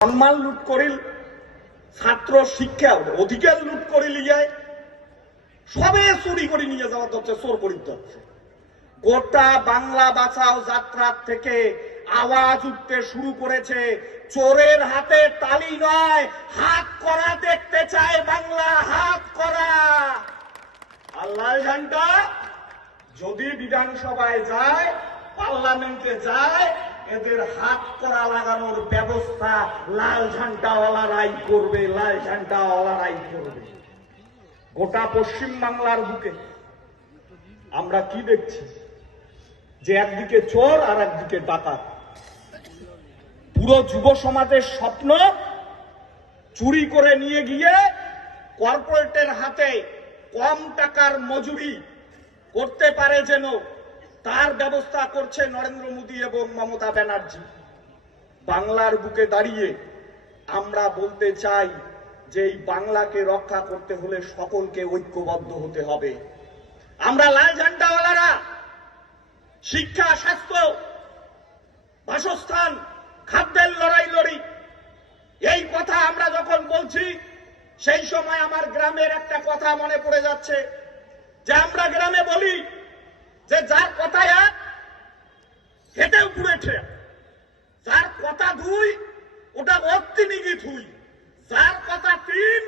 সম্মান লুট করিল, ছাত্র শিক্ষা অধিকার লুট করে লিয়ে সবে চুরি করে নিয়ে যাওয়া হচ্ছে, চোর করিতে হচ্ছে। গোটা বাংলা বাঁচাও যাত্রা থেকে আওয়াজ উঠতে শুরু করেছে, চোরের হাতে তালি নয়, হাত করা দেখতে চায় বাংলা, হাত করা। আর লাল ঝান্ডা যদি বিধানসভায় যায়, পার্লামেন্টে যায়, এদের হাত করা লাগানোর ব্যবস্থা লাল ঝান্ডাওয়ালারাই করবে, লাল ঝান্ডাওয়ালারাই করবে। গোটা পশ্চিম বাংলার বুকে আমরা কি দেখছি যে একদিকে চোর আর একদিকে ডাকাত। পুরো যুব সমাজের স্বপ্ন চুরি করে নিয়ে গিয়ে কর্পোরেটের হাতে কম টাকার মজুরি করতে পারে যেন, তার ব্যবস্থা করছে নরেন্দ্র মোদী এবং মমতা ব্যানার্জি। বাংলার বুকে দাঁড়িয়ে আমরা বলতে চাই যে এই বাংলাকে রক্ষা করতে হলে সকলকে ঐক্যবদ্ধ হতে হবে। আমরা লাল ঝান্ডাওয়ালারা শিক্ষা, স্বাস্থ্য, বাসস্থান, খাদ্যের লড়াই লড়ি, এই কথা আমরা যখন বলছি সেই সময় আমার গ্রামের একটা কথা মনে পড়ে যাচ্ছে যে আমরা গ্রামে বলি যে যার কথা এক হেঁটেও পুড়েছে, যার কথা দুই ওটা অত্তিনিগি থুই, যার কথা তিন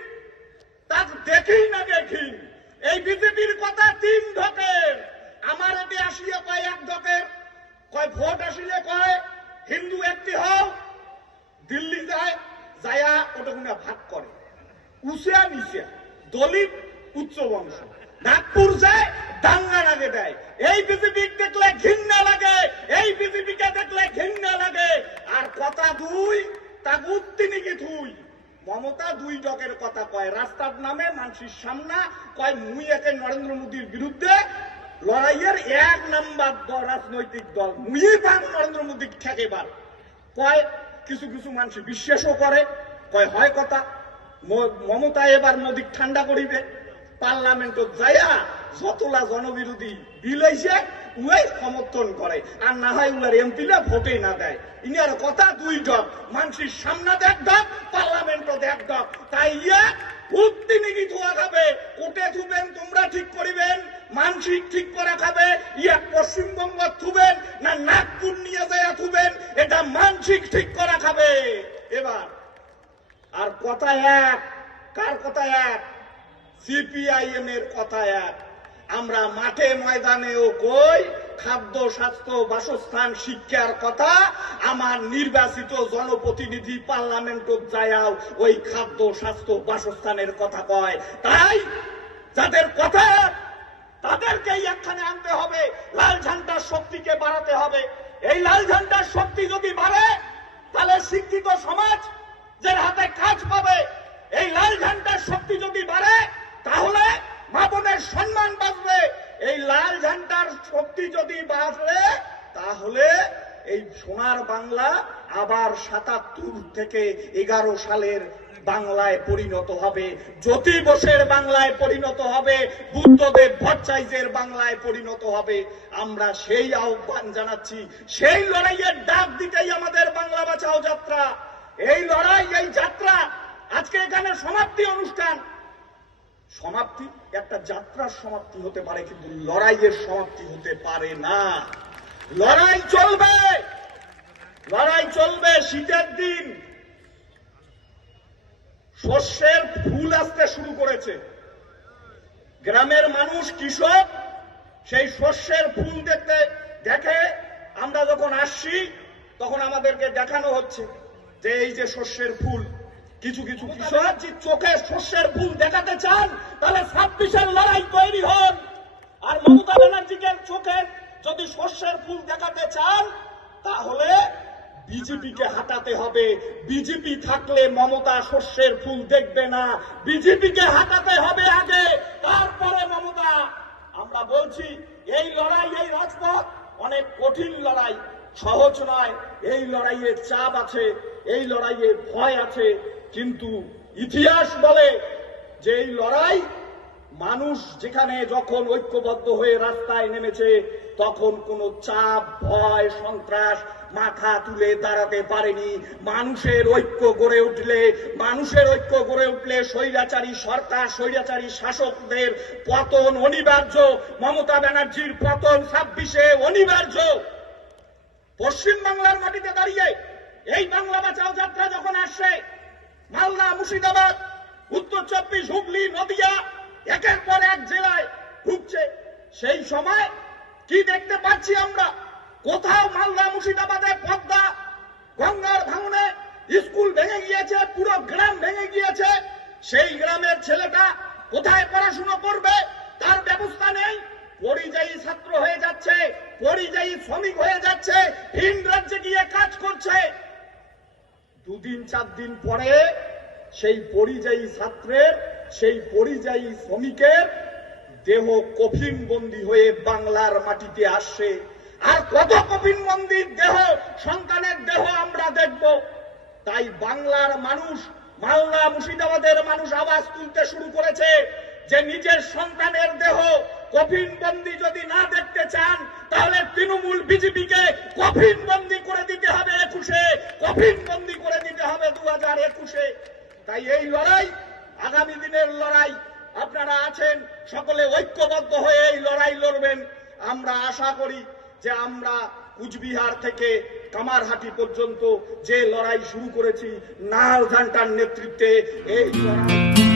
তার দেখেই না দেখি। এই বিজেপির কথা তিন ঢকের, আমার এতে আসিয়ে কয় এক ঢকের, কয় ভোট আসিলে কয় হিন্দু একটি হও, দিল্লি যায় যায়া ওটা গুনা ভাগ করে, উসিয়া নিচে দলিত উচ্চ বংশ, নাগপুর যায় দাঙ্গা লাগে দেয়। এই বিজেপি দেখলে ঘৃণা লাগে, এই বিজেপিকে দেখলে ঘৃণা লাগে। আর কথা দুই তা উত্তিনিকি থুই। মমতা দুই ডকের কথা কয়, রাস্তার নামে মানুষের সামনে কয় মুই একে নরেন্দ্র মোদীর বিরুদ্ধে লড়াইয়ের এক নাম্বার রাজনৈতিক দল, মুই পান নরেন্দ্র মোদী ঠেকেবার কয়। কিছু কিছু মানুষ বিশ্বাসও করে, কয় হয় কথা। মমতা এবার মোদী ঠান্ডা করিবে, পার্লামেন্টত যাইয়া যতলা জনবিরোধী বিল হইছে উই সমর্থন করে, আর না হয় উয়ার এমপিরা ভোটে না দেয়। ইনার কথা দুই ডক, মানুষের সামনে দেখ ডক, পার্লামেন্টও দেখ ডক। তাই ইয়া উত্তিনিকি ধোয়া খাবে, কোটে থুবেন তোমরা ঠিক করিবেন, মানসিক ঠিক করে খাবে। ইয়া পশ্চিমবঙ্গ থুবেন না নাগপুর নিয়ে যায় থুবেন, এটা মানসিক ঠিক করে খাবে এবার। আর কথা এক, কার কথা এক? সিপিআইএম এর কথা এক। আমরা মাঠে ময়দানেও কই খাদ্য, স্বাস্থ্য, বাসস্থান, শিক্ষার কথা। আমার নির্বাচিত জনপ্রতিনিধি পার্লামেন্টত যায়াও ওই খাদ্য, স্বাস্থ্য, বাসস্থানের কথা কয়। তাই যাদের কথা তাদেরকেই একখানে আনতে হবে, লাল ঝান্ডার শক্তিকে বাড়াতে হবে। এই লাল ঝান্ডার শক্তি যদি বাড়ে তাহলে শিক্ষিত সমাজ যার হাতে কাজ পাবে। এই লাল ঝান্ডার শক্তি যদি বাড়ে তাহলে মা বোনের সম্মান বাড়বে। এই লাল ঝান্ডার শক্তি যদি বাড়ে তাহলে এই সোনার বাংলা আবার ৭৭ থেকে ১১ সালের বাংলায় পরিণত হবে, জ্যোতি বোসের বাংলায় পরিণত হবে, বুদ্ধদেব ভট্টাচার্যের বাংলায় পরিণত হবে। আমরা সেই আহ্বান জানাচ্ছি, সেই লড়াইয়ের ডাক দিতেই আমাদের বাংলা বাঁচাও যাত্রা। এই লড়াই, এই যাত্রা আজকে এখানে সমাপ্তি অনুষ্ঠান। সমাপ্তি একটা যাত্রার সমাপ্তি হতে পারে, কিন্তু লড়াইয়ের সমাপ্তি হতে পারে না। লড়াই চলবে, লড়াই চলবে। শীতের দিন শস্যের ফুল আসতে শুরু করেছে। গ্রামের মানুষ, কৃষক সেই শস্যের ফুল দেখতে দেখে আমরা যখন আসছি তখন আমাদেরকে দেখানো হচ্ছে যে এই যে শস্যের ফুল। কিছু কিছু কৃষক চোখে শস্যের ফুল দেখাতে চান তাহলে ২৬-এর লড়াই তৈরি হন। আর মমতা ব্যানার্জিকে চোখে যদি শস্যের ফুল দেখাতে চান তাহলে বিজেপিকে হাঁটাতে হবে। বিজেপি থাকলে মমতা শস্যের ফুল দেখবে না, বিজেপিকে হাঁটাতে হবে আগে, তারপরে মমতা। আমরা বলছি এই লড়াই, এই রাজপথ অনেক কঠিন লড়াই, সহজ নয়। এই লড়াইয়ে চাপ আছে, এই লড়াইয়ে ভয় আছে, কিন্তু ইতিহাস বলে যে এই লড়াই মানুষ যেখানে যখন ঐক্যবদ্ধ হয়ে রাস্তায় নেমেছে তখন কোনো চাপ, ভয়, সন্ত্রাস মাথা তুলে দাঁড়াতে পারেনি। মানুষের ঐক্য গড়ে উঠলে স্বৈরাচারী সরকার, স্বৈরাচারী শাসকদের পতন অনিবার্য। মমতা ব্যানার্জির পতন 26-এ অনিবার্য। পশ্চিম বাংলার মাটিতে দাঁড়িয়ে এই বাংলা বাঁচাও যাত্রা যখন আসছে, মালদা, মুর্শিদাবাদ, উত্তর 24, হুগলি, নদিয়া একের পর এক জেলায় ঢুকছে, সেই সময় কি দেখতে পাচ্ছি আমরা? কোথাও মালদা, মুর্শিদাবাদে পদ্মা গঙ্গার ভাঙনে স্কুল ভেঙে গিয়েছে, পুরো গ্রাম ভেঙে গিয়েছে। সেই গ্রামের ছেলেটা কোথায় পড়াশুনো করবে তার ব্যবস্থা নেই। পরিযায়ী ছাত্র হয়ে যাচ্ছে, পরিযায়ী শ্রমিক হয়ে যাচ্ছে, ভিন রাজ্যে গিয়ে কাজ করছে। 2 দিন 4 দিন পরে সেই পরিযায়ী ছাত্রের, সেই পরিযায়ী শ্রমিকের দেহ কফিনবন্দি হয়ে বাংলার মাটিতে আসছে। আর কত কফিনবন্দির দেহ, সন্তানের দেহ আমরা দেখব। তাই বাংলার মানুষ, মালদা, মুর্শিদাবাদের মানুষ আওয়াজ তুলতে শুরু করেছে যে নিজের সন্তানের দেহ কফিনবন্দি যদি না দেখতে চান, তাহলে তৃণমূল বিজেপিকে কফিনবন্দি করে দিতে হবে 21-এ, কফিনবন্দি করে দিতে হবে 2021-এ। তাই এই লড়াই, আগামী দিনের লড়াই, আপনারা আছেন, সকলে ঐক্যবদ্ধ হয়ে এই লড়াই লড়বেন। আমরা আশা করি যে আমরা কুচবিহার থেকে কামারহাটি পর্যন্ত যে লড়াই শুরু করেছি, নাল ঘান্টার নেতৃত্বে এই লড়াই